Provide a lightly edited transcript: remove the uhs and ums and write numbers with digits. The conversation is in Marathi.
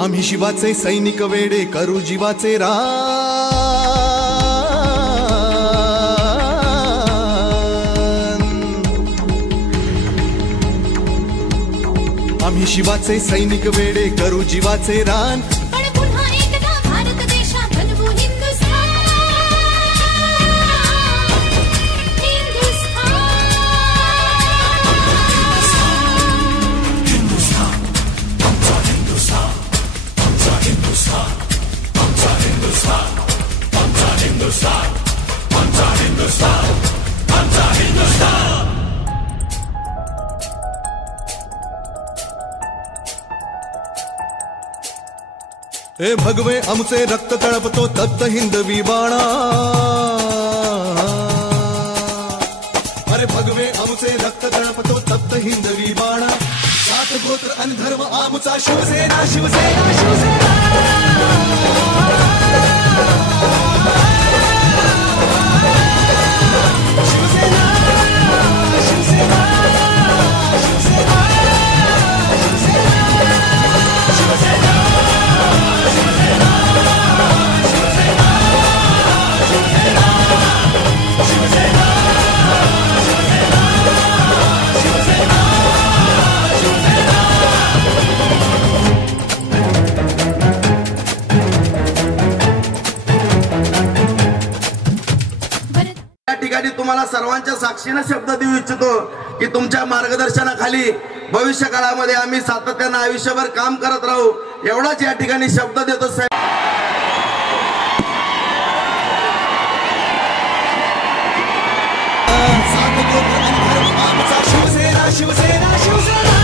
आम्ही शिवाचे सैनिक वेडे करू जीवाचे रान। आम्ही शिवाचे सैनिक वेडे करू जीवाचे रान। पण पुन्हा एकदा भारत देशात बनवू हिंदुस्थान। हे भगवे आमचे रक्त तळपतो तप्त हिंदवी बाणा। अरे भगवे आमचे रक्त तळपतो तप्त हिंदवी बाणा। जात गोत्र आणि धर्म आमचा शिवसेना शिवसेना शिवसेना। तुम्हाला सर्वांच्या साक्षीने शब्द देऊ इच्छितो की तुमच्या मार्गदर्शनाखाली भविष्य काळामध्ये आम्ही सातत्याने आयुष्यभर काम करत राहू एवढाच या ठिकाणी शब्द देतो साहेब। शिवसेना शिवसेना शिवसेना।